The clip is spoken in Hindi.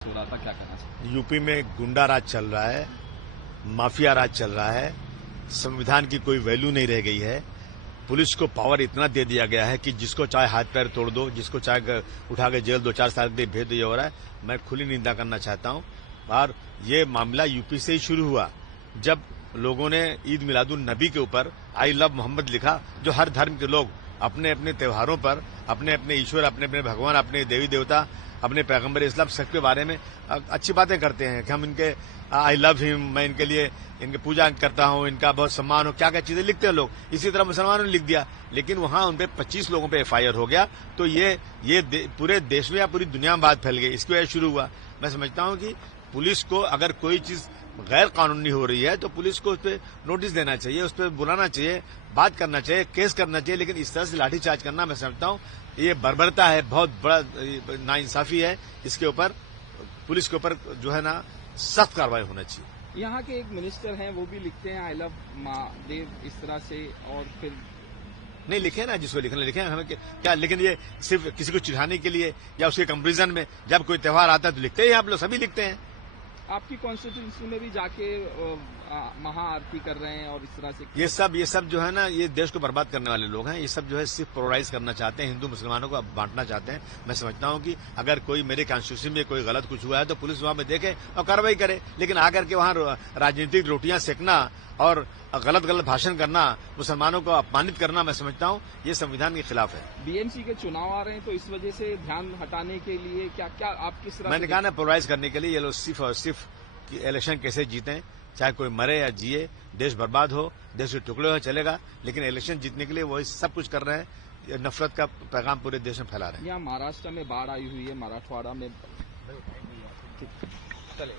हो रहा था, क्या कहना चाहिए? यूपी में गुंडा राज चल रहा है, माफिया राज चल रहा है, संविधान की कोई वैल्यू नहीं रह गई है। पुलिस को पावर इतना दे दिया गया है कि जिसको चाहे हाथ पैर तोड़ दो, जिसको चाहे उठा के जेल 2-4 साल के लिए भेज दिया हो रहा है। मैं खुली निंदा करना चाहता हूं। और ये मामला यूपी से ही शुरू हुआ, जब लोगों ने ईद मिलादुन नबी के ऊपर आई लव मोहम्मद लिखा, जो हर धर्म के लोग अपने अपने त्योहारों पर अपने अपने ईश्वर, अपने अपने भगवान, अपने देवी देवता, अपने पैगंबर इस्लाम सबके बारे में अच्छी बातें करते हैं कि हम इनके आई लव हिम, मैं इनके लिए इनकी पूजा करता हूं, इनका बहुत सम्मान हो, क्या क्या चीजें लिखते हैं लोग। इसी तरह मुसलमानों ने लिख दिया, लेकिन वहां उनपे 25 लोगों पे एफआईआर हो गया। तो ये पूरे देश में या पूरी दुनिया में बात फैल गई, इसकी वजह शुरू हुआ। मैं समझता हूं कि पुलिस को अगर कोई चीज गैर कानूनी हो रही है तो पुलिस को उस पर नोटिस देना चाहिए, उस पर बुलाना चाहिए, बात करना चाहिए, केस करना चाहिए। लेकिन इस तरह से लाठीचार्ज करना, मैं समझता हूं ये बर्बरता है, बहुत बड़ा नाइंसाफी है। इसके ऊपर पुलिस के ऊपर जो है ना सख्त कार्रवाई होना चाहिए। यहाँ के एक मिनिस्टर हैं, वो भी लिखते हैं आई लव माँ देव इस तरह से, और फिर नहीं लिखे ना, जिसको लिखना लिखे, हमें क्या। लेकिन ये सिर्फ किसी को चिढ़ाने के लिए या उसके कंपेरिजन में जब कोई त्योहार आता है तो लिखते हैं, आप लोग सभी लिखते हैं। आपकी कॉन्स्टिट्यूंसी में भी जाके महाआरती कर रहे हैं और इस तरह से ये सब जो है ना, ये देश को बर्बाद करने वाले लोग हैं। ये सब जो है सिर्फ पोलराइज करना चाहते हैं, हिंदू मुसलमानों को बांटना चाहते हैं। मैं समझता हूं कि अगर कोई मेरे कॉन्स्टिट्यूंसी में कोई गलत कुछ हुआ है तो पुलिस वहां पे देखे और कार्रवाई करे। लेकिन आकर के वहां राजनीतिक रोटियां सेकना और गलत गलत भाषण करना, मुसलमानों को अपमानित करना, मैं समझता हूं ये संविधान के खिलाफ है। बीएमसी के चुनाव आ रहे हैं तो इस वजह से ध्यान हटाने के लिए क्या क्या आप किस तरह मैंने कहा ना, पोलराइज करने के लिए ये लोग सिर्फ और सिर्फ इलेक्शन कैसे जीतें, चाहे कोई मरे या जिए, देश बर्बाद हो, देश के टुकड़े हो, चलेगा। लेकिन इलेक्शन जीतने के लिए वो सब कुछ कर रहे हैं, नफरत का पैगाम पूरे देश में फैला रहे हैं। यहाँ महाराष्ट्र में बाढ़ आई हुई है, मराठवाड़ा में चले